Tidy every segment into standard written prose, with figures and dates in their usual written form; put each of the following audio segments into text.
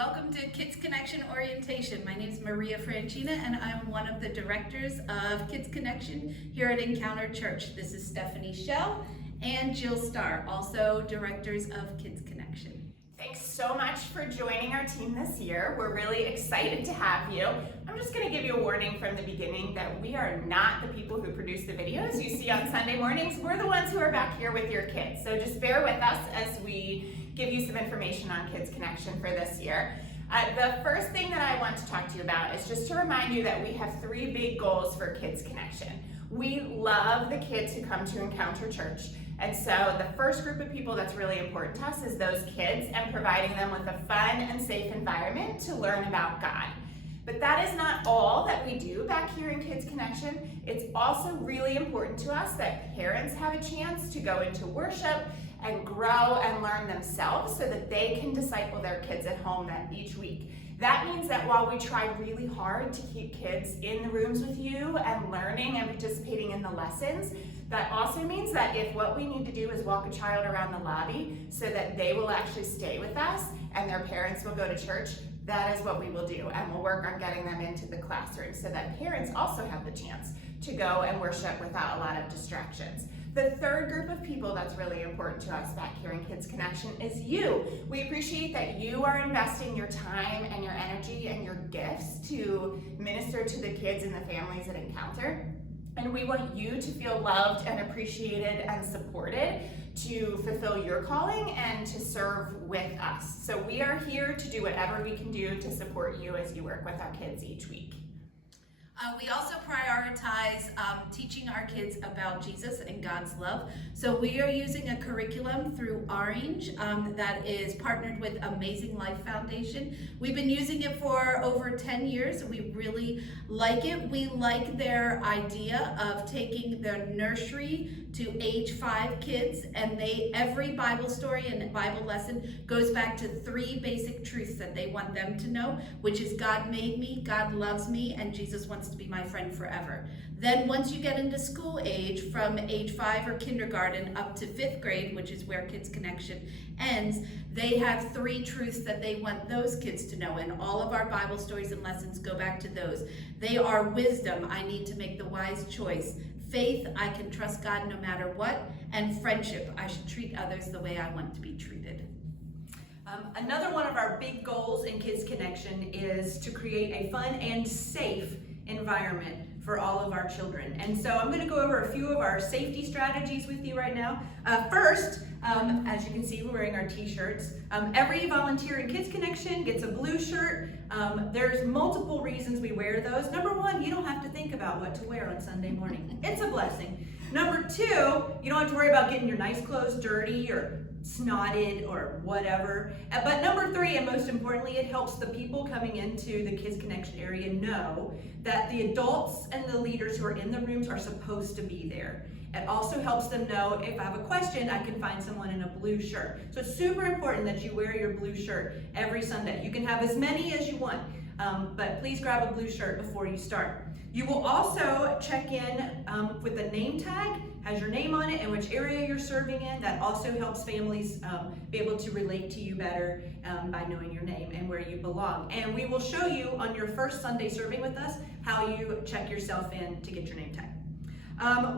Welcome to Kids Connection Orientation. My name is Maria Francina and I'm one of the directors of Kids Connection here at Encounter Church. This is Stephanie Schell and Jill Starr, also directors of Kids Connection. Thanks so much for joining our team this year. We're really excited to have you. I'm just going to give you a warning from the beginning that we are not the people who produce the videos you see on Sunday mornings. We're the ones who are back here with your kids. So just bear with us as we give you some information on Kids Connection for this year. The first thing that I want to talk to you about is just to remind you that we have three big goals for Kids Connection. We love the kids who come to Encounter Church. And so the first group of people that's really important to us is those kids and providing them with a fun and safe environment to learn about God. But that is not all that we do back here in Kids Connection. It's also really important to us that parents have a chance to go into worship and grow and learn themselves so that they can disciple their kids at home each week. That means that while we try really hard to keep kids in the rooms with you and learning and participating in the lessons, that also means that if what we need to do is walk a child around the lobby so that they will actually stay with us and their parents will go to church, that is what we will do. And we'll work on getting them into the classroom so that parents also have the chance to go and worship without a lot of distractions. The third group of people that's really important to us back here in Kids Connection is you. We appreciate that you are investing your time and your energy and your gifts to minister to the kids and the families at Encounter. And we want you to feel loved and appreciated and supported to fulfill your calling and to serve with us. So we are here to do whatever we can do to support you as you work with our kids each week. We also prioritize teaching our kids about Jesus and God's love. So we are using a curriculum through Orange that is partnered with Amazing Life Foundation. We've been using it for over 10 years. We really like it. We like their idea of taking their nursery to age 5 kids, and every Bible story and Bible lesson goes back to 3 basic truths that they want them to know, which is God made me, God loves me, and Jesus wants to be my friend forever. Then once you get into school age, from age 5 or kindergarten up to 5th grade, which is where Kids Connection ends, they have 3 truths that they want those kids to know, and all of our Bible stories and lessons go back to those. They are wisdom, I need to make the wise choice. Faith, I can trust God no matter what. And friendship, I should treat others the way I want to be treated. Another one of our big goals in Kids Connection is to create a fun and safe environment for all of our children. And so I'm going to go over a few of our safety strategies with you right now. First, as you can see, we're wearing our t-shirts. Every volunteer in Kids Connection gets a blue shirt. There's multiple reasons we wear those. Number 1, you don't have to think about what to wear on Sunday morning. It's a blessing. Number 2, you don't have to worry about getting your nice clothes dirty or snotted or whatever. But number 3, and most importantly, it helps the people coming into the Kids Connection area know that the adults and the leaders who are in the rooms are supposed to be there. It also helps them know if I have a question, I can find someone in a blue shirt. So it's super important that you wear your blue shirt every Sunday. You can have as many as you want, but please grab a blue shirt before you start. You will also check in with the name tag, has your name on it and which area you're serving in. That also helps families be able to relate to you better by knowing your name and where you belong. And we will show you on your first Sunday serving with us how you check yourself in to get your name tag.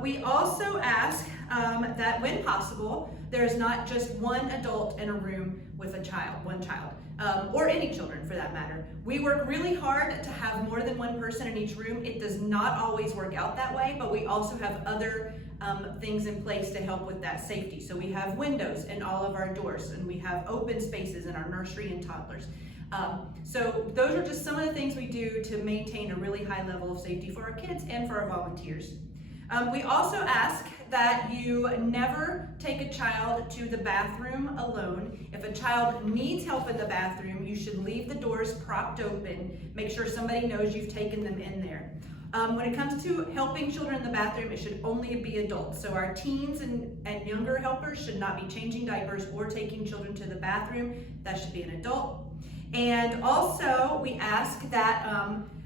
We also ask that when possible, there's not just one adult in a room with one child, or any children for that matter. We work really hard to have more than one person in each room. It does not always work out that way, but we also have other things in place to help with that safety. So we have windows in all of our doors, and we have open spaces in our nursery and toddlers. So those are just some of the things we do to maintain a really high level of safety for our kids and for our volunteers. We also ask that you never take a child to the bathroom alone. If a child needs help in the bathroom, you should leave the doors propped open. Make sure somebody knows you've taken them in there. When it comes to helping children in the bathroom, it should only be adults. So our teens and younger helpers should not be changing diapers or taking children to the bathroom. That should be an adult. And also, we ask that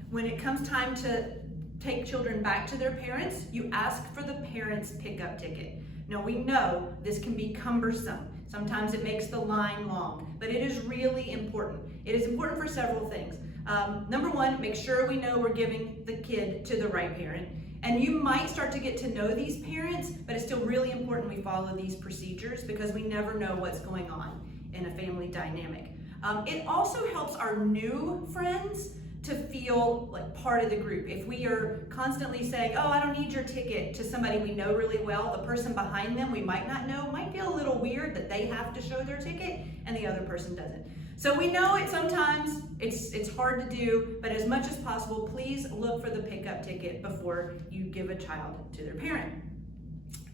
when it comes time to take children back to their parents, you ask for the parents' pickup ticket. Now we know this can be cumbersome, Sometimes it makes the line long, but it is really important. It is important for several things. Number one, make sure we know we're giving the kid to the right parent. And you might start to get to know these parents, but it's still really important we follow these procedures because we never know what's going on in a family dynamic. It also helps our new friends to feel like part of the group. If we are constantly saying, oh, I don't need your ticket to somebody we know really well, the person behind them we might not know might feel a little weird that they have to show their ticket and the other person doesn't. So we know it sometimes, it's hard to do, but as much as possible, please look for the pickup ticket before you give a child to their parent.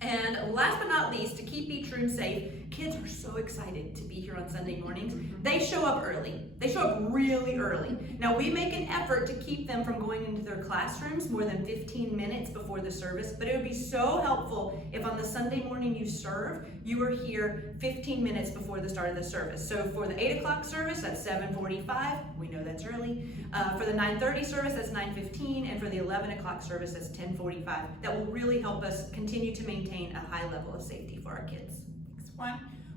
And last but not least, to keep each room safe, kids are so excited to be here on Sunday mornings. They show up early. They show up really early. Now, we make an effort to keep them from going into their classrooms more than 15 minutes before the service, but it would be so helpful if on the Sunday morning you serve, you were here 15 minutes before the start of the service. So for the 8 o'clock service, that's 7:45. We know that's early. For the 9:30 service, that's 9:15. And for the 11 o'clock service, that's 10:45. That will really help us continue to maintain a high level of safety for our kids.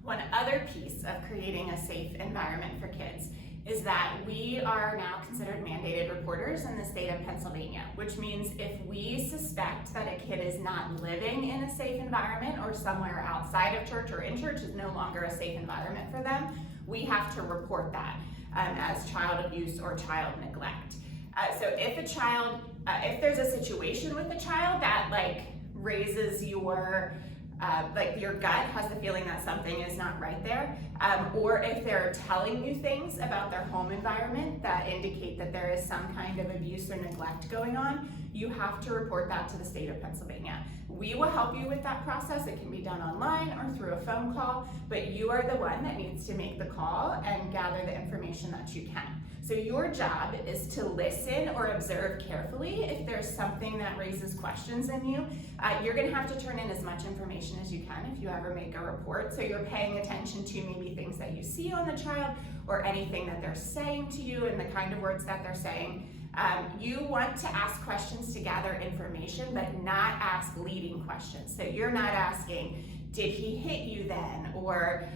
One other piece of creating a safe environment for kids is that we are now considered mandated reporters in the state of Pennsylvania, which means if we suspect that a kid is not living in a safe environment or somewhere outside of church or in church is no longer a safe environment for them, we have to report that as child abuse or child neglect. So if there's a situation with a child that raises your gut has the feeling that something is not right there, or if they're telling you things about their home environment that indicate that there is some kind of abuse or neglect going on, you have to report that to the state of Pennsylvania. We will help you with that process. It can be done online or through a phone call, but you are the one that needs to make the call and gather the information that you can. So your job is to listen or observe carefully. If there's something that raises questions in you, you're gonna have to turn in as much information as you can if you ever make a report. So you're paying attention to maybe things that you see on the child or anything that they're saying to you and the kind of words that they're saying. You want to ask questions to gather information, but not ask leading questions. So you're not asking, did he hit you then? Or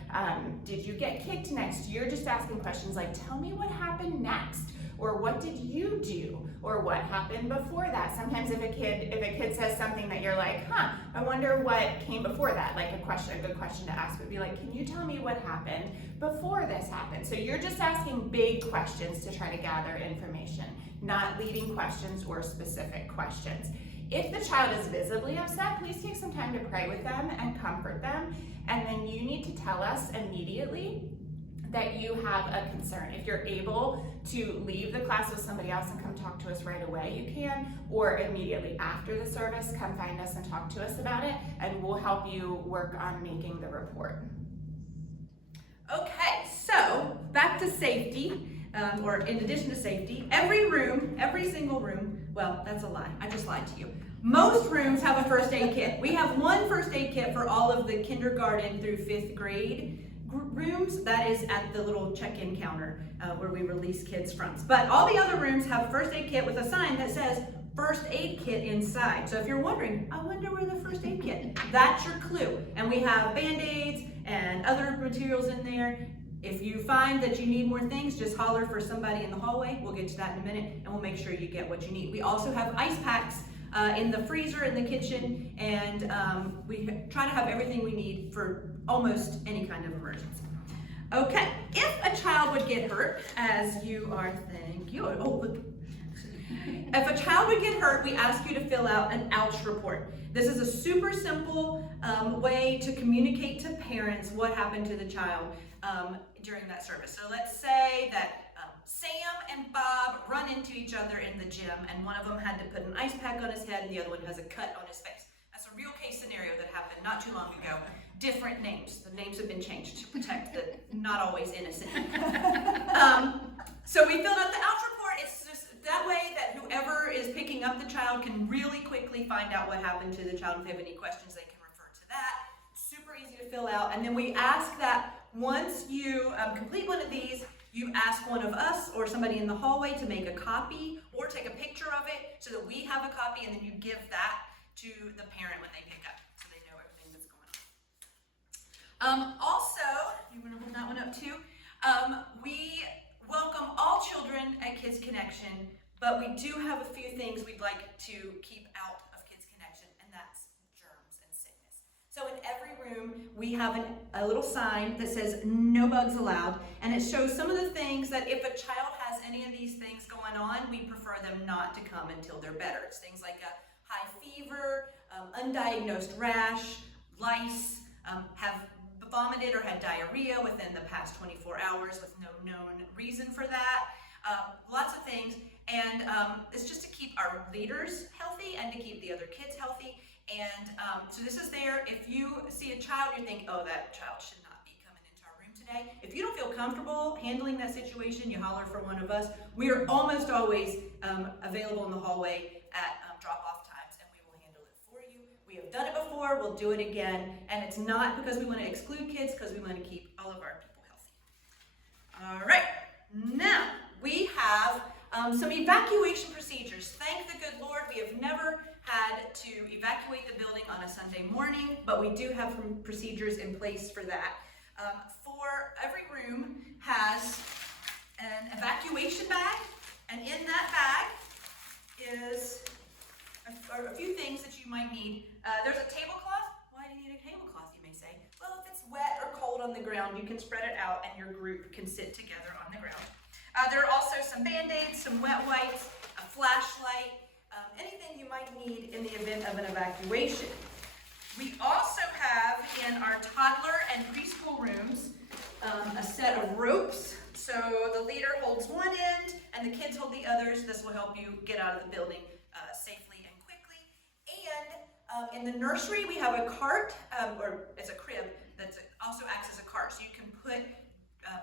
did you get kicked next? You're just asking questions like, tell me what happened next. Or what did you do? Or what happened before that? Sometimes if a kid says something that you're like, I wonder what came before that. Like a good question to ask would be like, can you tell me what happened before this happened? So you're just asking big questions to try to gather information, not leading questions or specific questions. If the child is visibly upset, please take some time to pray with them and comfort them. And then you need to tell us immediately that you have a concern. If you're able to leave the class with somebody else and come talk to us right away, you can, or immediately after the service, come find us and talk to us about it, and we'll help you work on making the report. Okay, so back to safety, or in addition to safety, every single room, well, that's a lie, I just lied to you. Most rooms have a first aid kit. We have one first aid kit for all of the kindergarten through 5th grade rooms. That is at the little check-in counter where we release kids from. But all the other rooms have a first aid kit with a sign that says first aid kit inside. So if you're wondering, I wonder where the first aid kit, that's your clue. And we have Band-Aids and other materials in there. If you find that you need more things, just holler for somebody in the hallway. We'll get to that in a minute, and we'll make sure you get what you need. We also have ice packs in the freezer in the kitchen, and we try to have everything we need for almost any kind of emergency. Okay, if a child would get hurt, as you are, thank you. Oh, look. If a child would get hurt, we ask you to fill out an ouch report. This is a super simple way to communicate to parents what happened to the child during that service. So let's say that Sam and Bob run into each other in the gym, and one of them had to put an ice pack on his head and the other one has a cut on his face. That's a real case scenario that happened not too long ago. Different names. The names have been changed to protect the not always innocent. So we filled out the ouch report. It's just that way that whoever is picking up the child can really quickly find out what happened to the child. If they have any questions, they can refer to that. Super easy to fill out. And then we ask that once you complete one of these, you ask one of us or somebody in the hallway to make a copy or take a picture of it so that we have a copy, and then you give that to the parent when they pick up so they know everything that's going on. Also, you want to hold that one up too? We welcome all children at Kids Connection, but we do have a few things we'd like to keep out of Kids Connection, and that's germs and sickness. So in every room, we have a little sign that says no bugs allowed, and it shows some of the things that if a child has any of these things going on, we prefer them not to come until they're better. It's things like a high fever, undiagnosed rash, lice, have vomited or had diarrhea within the past 24 hours with no known reason for that. Lots of things, and it's just to keep our leaders healthy and to keep the other kids healthy. And so this is there. If you see a child, you think, oh, that child should not be coming into our room today. If you don't feel comfortable handling that situation, you holler for one of us. We are almost always available in the hallway at drop-off times, and we will handle it for you. We have done it before, we'll do it again, and it's not because we want to exclude kids, because we want to keep all of our people healthy. All right, now we have some evacuation procedures. Thank the good Lord, we have never had to evacuate the building on a Sunday morning, but we do have some procedures in place for that. For every room has an evacuation bag, and in that bag is a few things that you might need. There's a tablecloth. Why do you need a tablecloth, you may say? Well, if it's wet or cold on the ground, you can spread it out and your group can sit together on the ground. There are also some Band-Aids, some wet wipes, a flashlight, anything you might need in the event of an evacuation. We also have in our toddler and preschool rooms a set of ropes. So the leader holds one end and the kids hold the others. This will help you get out of the building safely and quickly. And in the nursery, we have a cart, or it's a crib that also acts as a cart. So you can put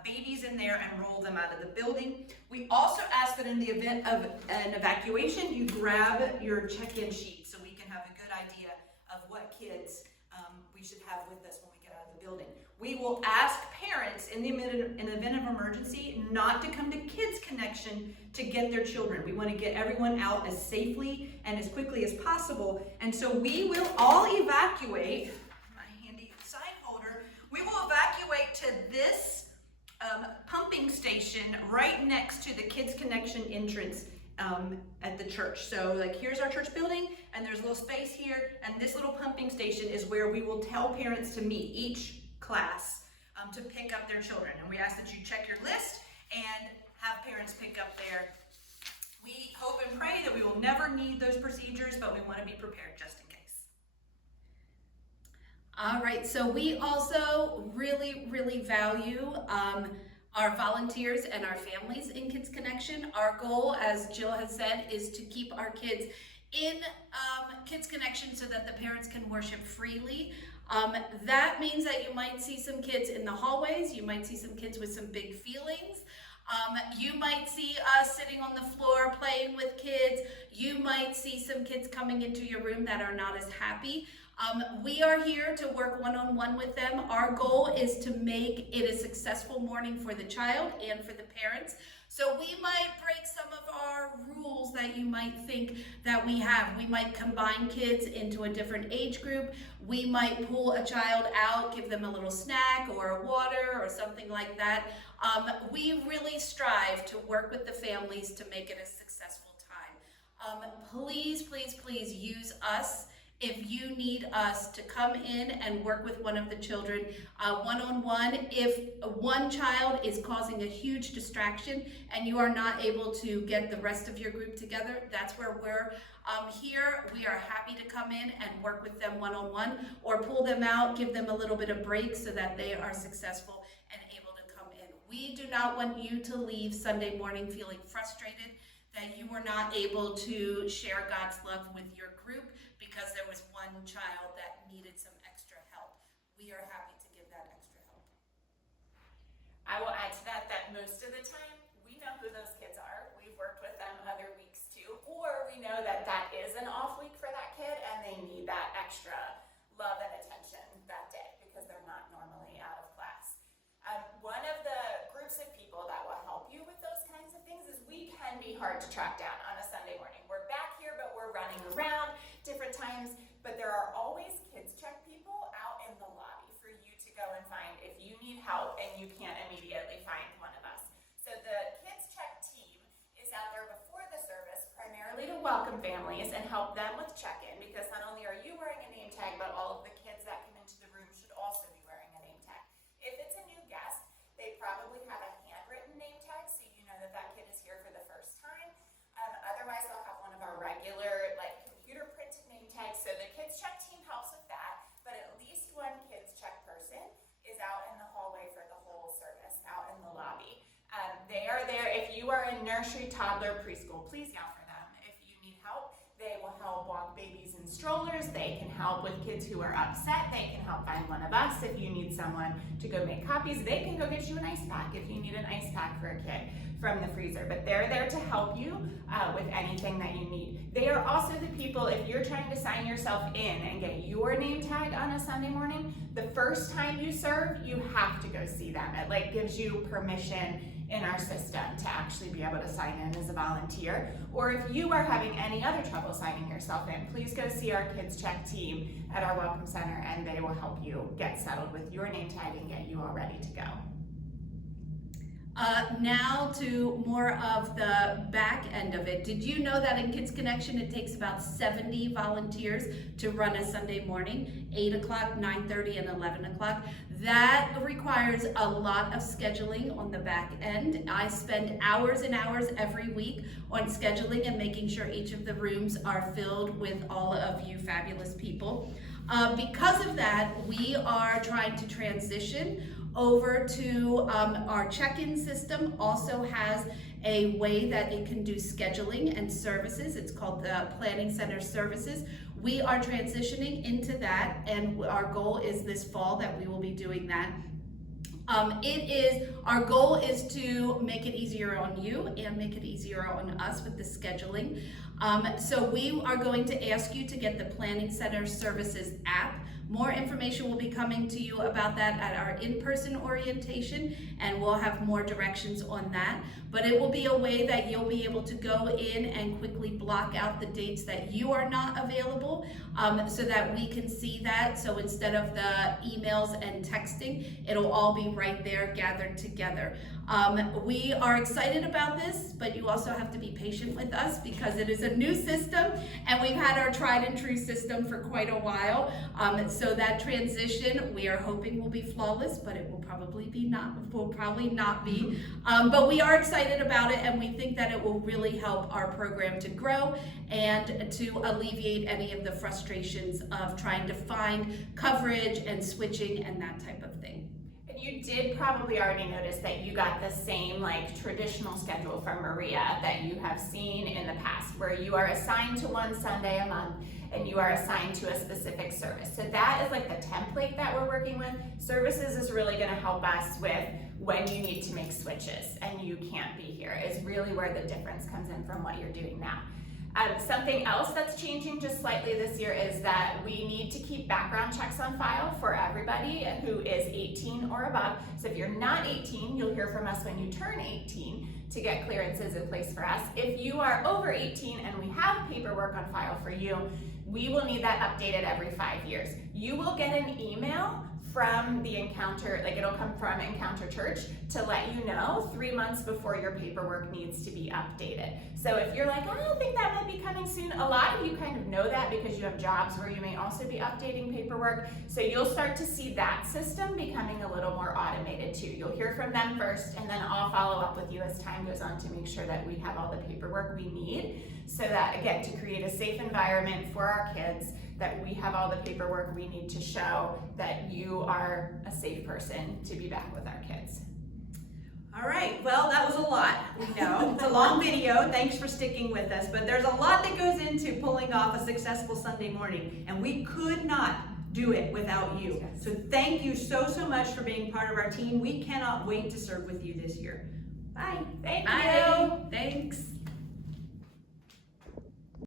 babies in there and roll them out of the building. We also ask that in the event of an evacuation, you grab your check-in sheet so we can have a good idea of what kids we should have with us when we get out of the building. We will ask parents in the event of emergency not to come to Kids Connection to get their children. We want to get everyone out as safely and as quickly as possible. And so we will all evacuate, my handy sign holder, we will evacuate to this pumping station right next to the Kids Connection entrance at the church. So like here's our church building and there's a little space here, and this little pumping station is where we will tell parents to meet each class to pick up their children. And we ask that you check your list and have parents pick up there. We hope and pray that we will never need those procedures, but we want to be prepared just in case. All right, so we also really value our volunteers and our families in Kids Connection. Our goal, as Jill has said, is to keep our kids in Kids Connection so that the parents can worship freely. That means that you might see some kids in the hallways, you might see some kids with some big feelings. You might see us sitting on the floor playing with kids. You might see some kids coming into your room that are not as happy. We are here to work one-on-one with them. Our goal is to make it a successful morning for the child and for the parents. So we might break some of our rules that you might think that we have. We might combine kids into a different age group. We might pull a child out, give them a little snack or a water or something like that. We really strive to work with the families to make it a successful time. Please use us if you need us to come in and work with one of the children one-on-one. If one child is causing a huge distraction and you are not able to get the rest of your group together, that's where we're here. We are happy to come in and work with them one-on-one or pull them out, give them a little bit of break so that they are successful and able to come in. We do not want you to leave Sunday morning feeling frustrated that you were not able to share God's love with your group because there was one child that needed some extra help. We are happy to give that extra help. I will add to that most of the time, we know who those kids are. We've worked with them other weeks too, or we know that is an off week for that kid and they need that extra love and attention that day because they're not normally out of class. One of the groups of people that will help you with those kinds of things is we can be hard to track down on a Sunday morning. We're back here, but we're running around different times, but there are always kids check people out in the lobby for you to go and find families and help them with check-in, because not only are you wearing a name tag, but all of the kids that come into the room should also be wearing a name tag. If it's a new guest, they probably have a handwritten name tag, so you know that that kid is here for the first time. Otherwise, they'll have one of our regular, like, computer printed name tags. So the Kids Check team helps with that, but at least one Kids Check person is out in the hallway for the whole service, out in the lobby. They are there. If you are in nursery, toddler, preschool, please yell for them. If you need help, they will help walk babies in strollers. They can help with kids who are upset. They can help find one of us. If you need someone to go make copies, they can go get you an ice pack if you need an ice pack for a kid from the freezer. But they're there to help you with anything that you need. They are also the people, if you're trying to sign yourself in and get your name tag on a Sunday morning, the first time you serve, you have to go see them. It like gives you permission in our system to actually be able to sign in as a volunteer. Or if you are having any other trouble signing yourself in, please go see our Kids Check team at our Welcome Center, and they will help you get settled with your name tag and get you all ready to go. Now to more of the back end of it. Did you know that in Kids Connection it takes about 70 volunteers to run a Sunday morning, 8 o'clock, 9:30, and 11 o'clock? That requires a lot of scheduling on the back end. I spend hours and hours every week on scheduling and making sure each of the rooms are filled with all of you fabulous people. Because of that, we are trying to transition over to our check-in system. Also has a way that it can do scheduling and services. It's called the Planning Center Services. We are transitioning into that, and our goal is this fall that we will be doing that. Our goal is to make it easier on you and make it easier on us with the scheduling. So we are going to ask you to get the Planning Center Services app. More information will be coming to you about that at our in-person orientation, and we'll have more directions on that. But it will be a way that you'll be able to go in and quickly block out the dates that you are not available, so that we can see that. So instead of the emails and texting, it'll all be right there gathered together. We are excited about this, but you also have to be patient with us because it is a new system, and we've had our tried and true system for quite a while. So that transition, we are hoping will be flawless, but it will probably not be. But we are excited about it, and we think that it will really help our program to grow and to alleviate any of the frustrations of trying to find coverage and switching and that type of thing. You did probably already notice that you got the same like traditional schedule from Maria that you have seen in the past, where you are assigned to one Sunday a month and you are assigned to a specific service. So that is like the template that we're working with. Services is really going to help us with when you need to make switches and you can't be here, is really where the difference comes in from what you're doing now. Something else that's changing just slightly this year is that we need to keep background checks on file for everybody who is 18 or above. So if you're not 18, you'll hear from us when you turn 18 to get clearances in place for us. If you are over 18 and we have paperwork on file for you, we will need that updated every 5 years. You will get an email from the Encounter, like it'll come from Encounter Church to let you know 3 months before your paperwork needs to be updated. So if you're like, I don't think that might be coming soon, a lot of you kind of know that because you have jobs where you may also be updating paperwork. So you'll start to see that system becoming a little more automated too. You'll hear from them first, and then I'll follow up with you as time goes on to make sure that we have all the paperwork we need, so that, again, to create a safe environment for our kids, that we have all the paperwork we need to show that you are a safe person to be back with our kids. All right, well, that was a lot, we know. It's a long video, thanks for sticking with us, but there's a lot that goes into pulling off a successful Sunday morning, and we could not do it without you. Yes. So thank you so much for being part of our team. We cannot wait to serve with you this year. Bye. Thank Bye. you. Thanks.